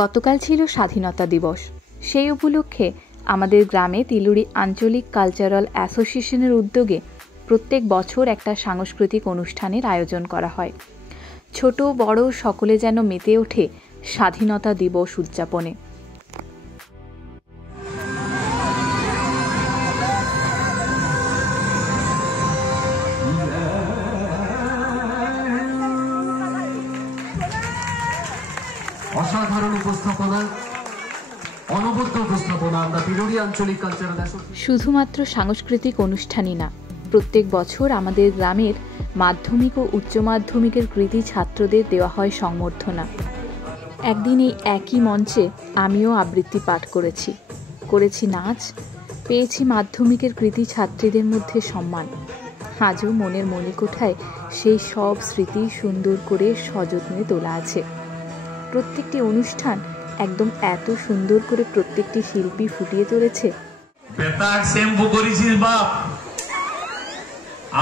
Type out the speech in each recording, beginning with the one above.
গতকাল ছিল স্বাধীনতা দিবস। সেই উপলক্ষে আমাদের গ্রামে তিলুরি আঞ্চলিক কালচারাল অ্যাসোসিয়েশনের উদ্যোগে প্রত্যেক বছর একটা সাংস্কৃতিক অনুষ্ঠানের আয়োজন করা হয়। ছোট বড় সকলে যেন মেতে ওঠে স্বাধীনতা দিবস উদযাপনে। অসাধারণ উপস্থাপনা, অনবদ্য উপস্থাপনা। আমরা তিলুরি আঞ্চলিক কালচারাল শুধুমাত্র সাংস্কৃতিক অনুষ্ঠানই না, প্রত্যেক বছর আমাদের গ্রামের মাধ্যমিক ও উচ্চ মাধ্যমিকের কৃতী ছাত্রদের দেওয়া হয় সংবর্ধনা। একদিন এই একই মঞ্চে আমিও আবৃত্তি পাঠ করেছি নাচ, পেয়েছি মাধ্যমিকের কৃতী ছাত্রীদের মধ্যে সম্মান। আজও মনের মণিকোঠায় সেই সব স্মৃতি সুন্দর করে সযত্নে তোলা আছে। প্রত্যেকটি অনুষ্ঠান একদম এত সুন্দর করে প্রত্যেকটি শিল্পী ফুটিয়ে তুলেছে। শ্যাম্পু করেছিস বাপ?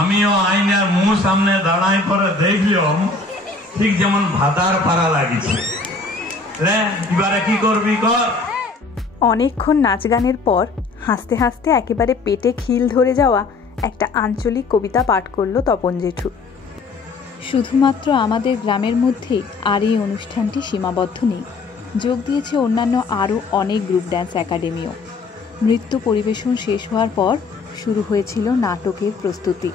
আমিও আয়নার মুখ সামনে দাঁড়াই পরে দেখলাম ঠিক যেমন ভাতার পাড়া লাগিছে। এবারে কি করবি কর। অনেকক্ষণ নাচ গানের পর হাসতে হাসতে একেবারে পেটে খিল ধরে যাওয়া একটা আঞ্চলিক কবিতা পাঠ করল তপন জেঠু। শুধুমাত্র আমাদের গ্রামের মধ্যেই আর এই অনুষ্ঠানটি সীমাবদ্ধ নেই, যোগ দিয়েছে অন্যান্য আরও অনেক গ্রুপ ড্যান্স একাডেমিও। নৃত্য পরিবেশন শেষ হওয়ার পর শুরু হয়েছিল নাটকের প্রস্তুতি।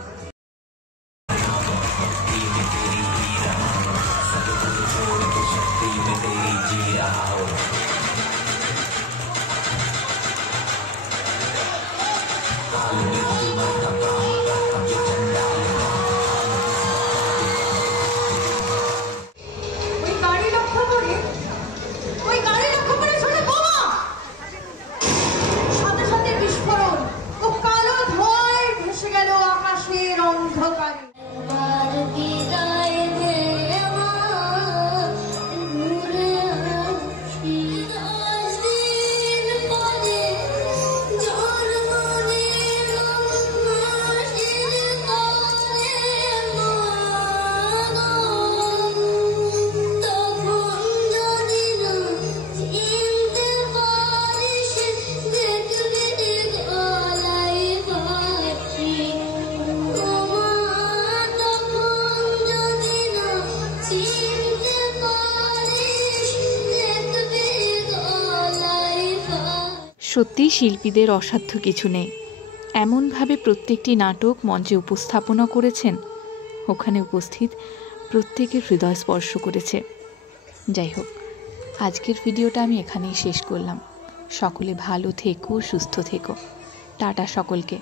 সত্যি শিল্পীদের অসাধ্য কিছু নেই। এমনভাবে প্রত্যেকটি নাটক মঞ্চে উপস্থাপনা করেছেন, ওখানে উপস্থিত প্রত্যেকের হৃদয় স্পর্শ করেছে। যাই হোক, আজকের ভিডিওটা আমি এখানেই শেষ করলাম। সকলে ভালো থেকো, সুস্থ থেকো। টাটা সকলকে।